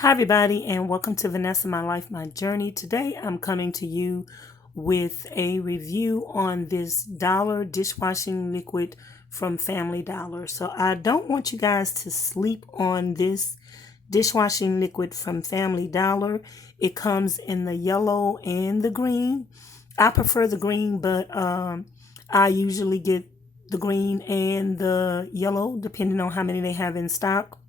Hi, everybody, and welcome to Vanessa, My Life, My Journey. Today, I'm coming to you with a review on this dollar dishwashing liquid from Family Dollar. So, I don't want you guys to sleep on this dishwashing liquid from Family Dollar. It comes in the yellow and the green. I prefer the green, but I usually get the green and the yellow, depending on how many they have in stock.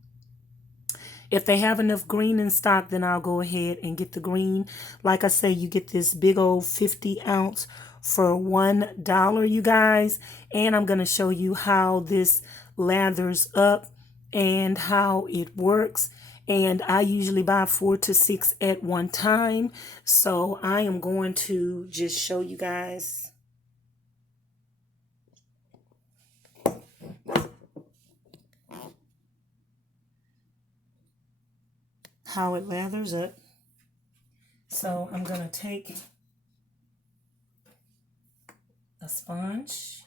If they have enough green in stock, then I'll go ahead and get the green. Like I say, you get this big old 50 ounce for $1, you guys. And I'm going to show you how this lathers up and how it works. And I usually buy 4 to 6 at one time. So I am going to just show you guys how it lathers up. So I'm going to take a sponge.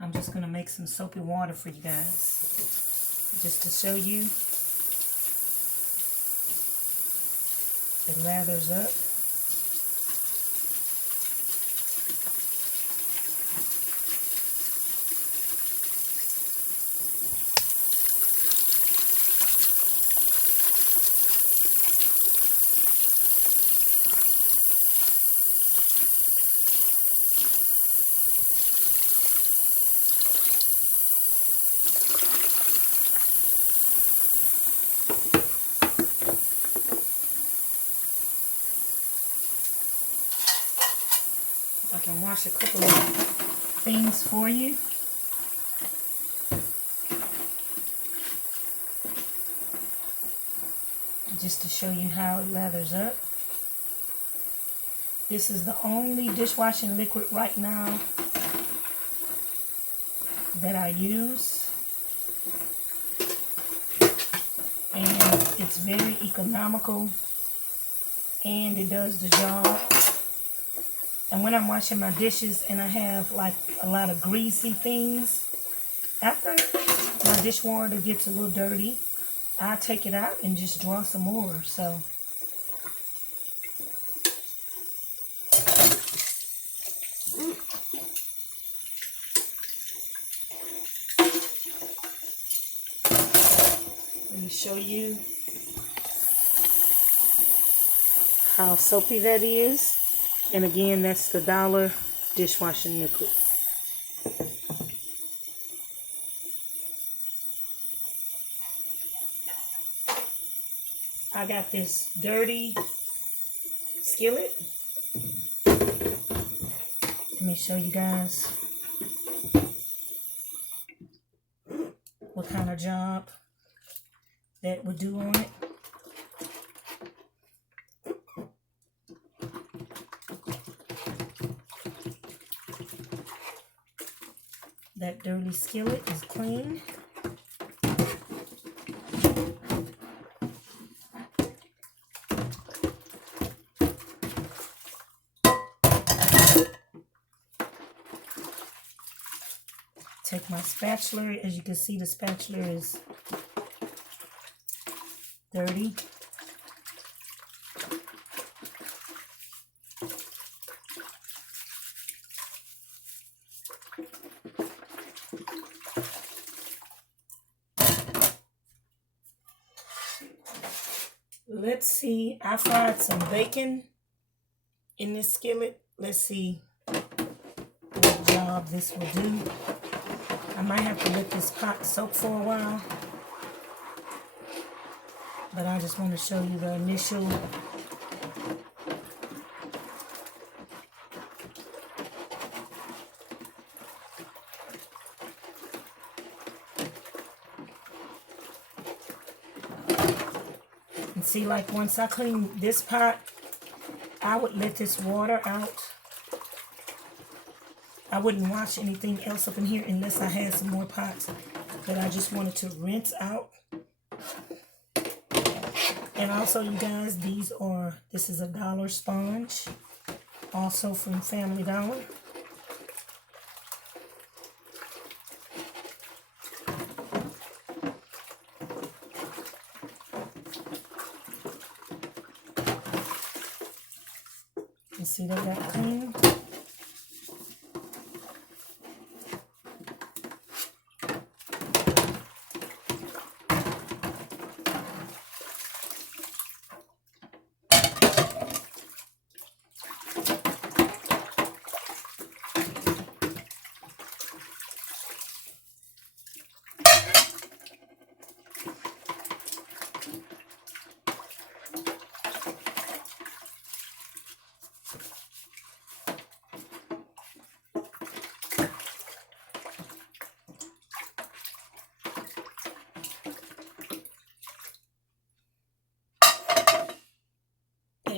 I'm just going to make some soapy water for you guys, just to show you. It lathers up. I can wash a couple of things for you. Just to show you how it lathers up. This is the only dishwashing liquid right now that I use. And it's very economical. And it does the job. And when I'm washing my dishes and I have like a lot of greasy things, after my dishwater gets a little dirty, I take it out and just draw some more. So let me show you how soapy that is. And again, that's the dollar dishwashing liquid. I got this dirty skillet. Let me show you guys what kind of job that would do on it. That dirty skillet is clean. Take my spatula. As you can see, the spatula is dirty. Let's see, I fried some bacon in this skillet. Let's see what job this will do. I might have to let this pot soak for a while, but I just want to show you the initial and see, like once I clean this pot, I would let this water out. I wouldn't wash anything else up in here unless I had some more pots that I just wanted to rinse out. And also, you guys, this is a dollar sponge, also from Family Dollar. see they got clean.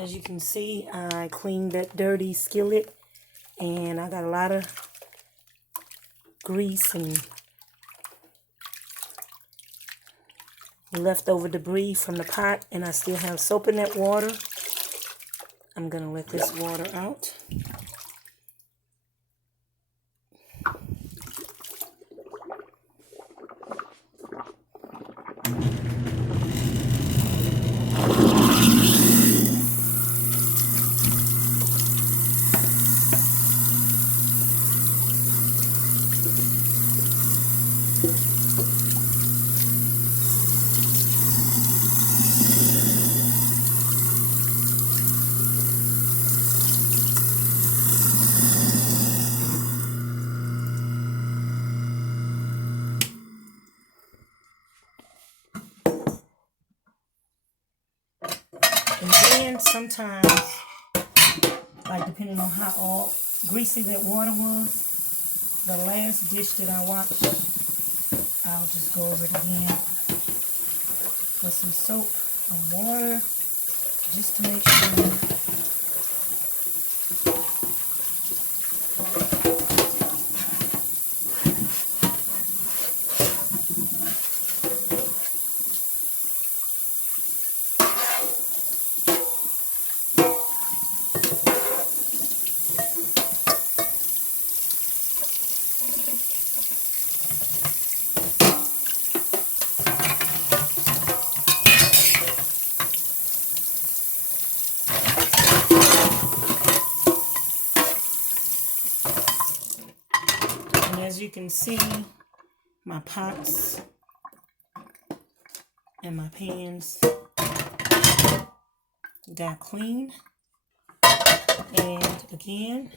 As you can see, I cleaned that dirty skillet, and I got a lot of grease and leftover debris from the pot, and I still have soap in that water. I'm gonna let this water out. And then sometimes, like depending on how all greasy that water was, the last dish that I watched, I'll just go over it again with some soap and water just to make sure. As you can see, my pots and my pans got clean. And again,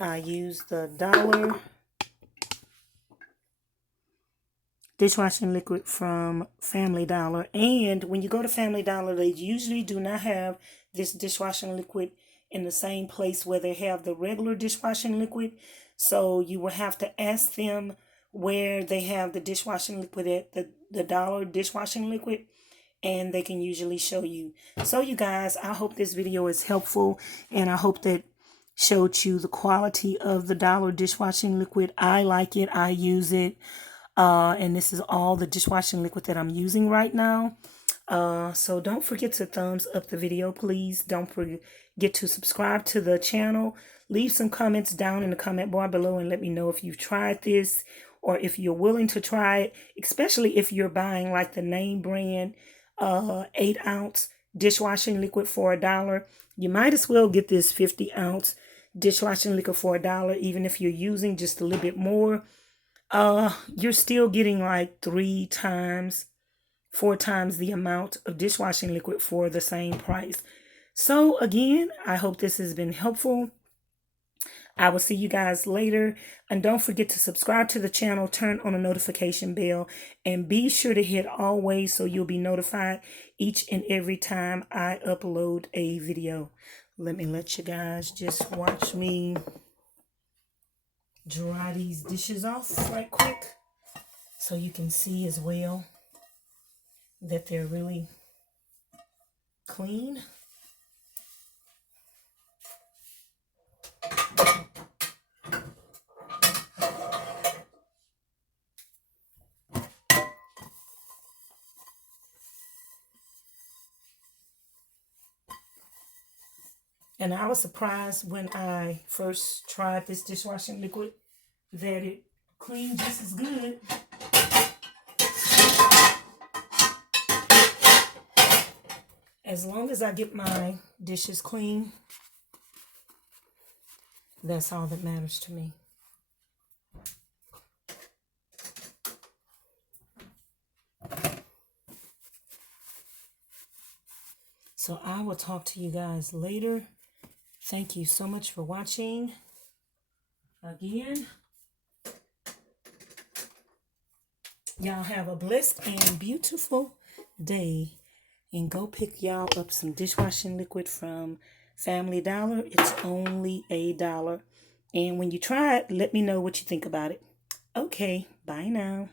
I used the $1 dishwashing liquid from Family Dollar. And when you go to Family Dollar, they usually do not have this dishwashing liquid in the same place where they have the regular dishwashing liquid. So you will have to ask them where they have the dishwashing liquid at, the $1 dishwashing liquid, and they can usually show you. So you guys, I hope this video is helpful, and I hope that showed you the quality of the $1 dishwashing liquid. I like it. I use it. And this is all the dishwashing liquid that I'm using right now. So don't forget to thumbs up the video, please. Don't forget to subscribe to the channel. Leave some comments down in the comment bar below and let me know if you've tried this or if you're willing to try it, especially if you're buying like the name brand 8-ounce dishwashing liquid for $1. You might as well get this 50-ounce dishwashing liquid for $1, even if you're using just a little bit more. You're still getting like 3 times, 4 times the amount of dishwashing liquid for the same price. So again, I hope this has been helpful. I will see you guys later. And don't forget to subscribe to the channel, turn on the notification bell, and be sure to hit always so you'll be notified each and every time I upload a video. Let me let you guys just watch me dry these dishes off right quick so you can see as well that they're really clean. And I was surprised when I first tried this dishwashing liquid that it cleaned just as good. as long as I get my dishes clean, that's all that matters to me. So I will talk to you guys later. Thank you so much for watching. Again, y'all have a blessed and beautiful day. And go pick y'all up some dishwashing liquid from Family Dollar. It's only $1. And when you try it, let me know what you think about it. Okay, bye now.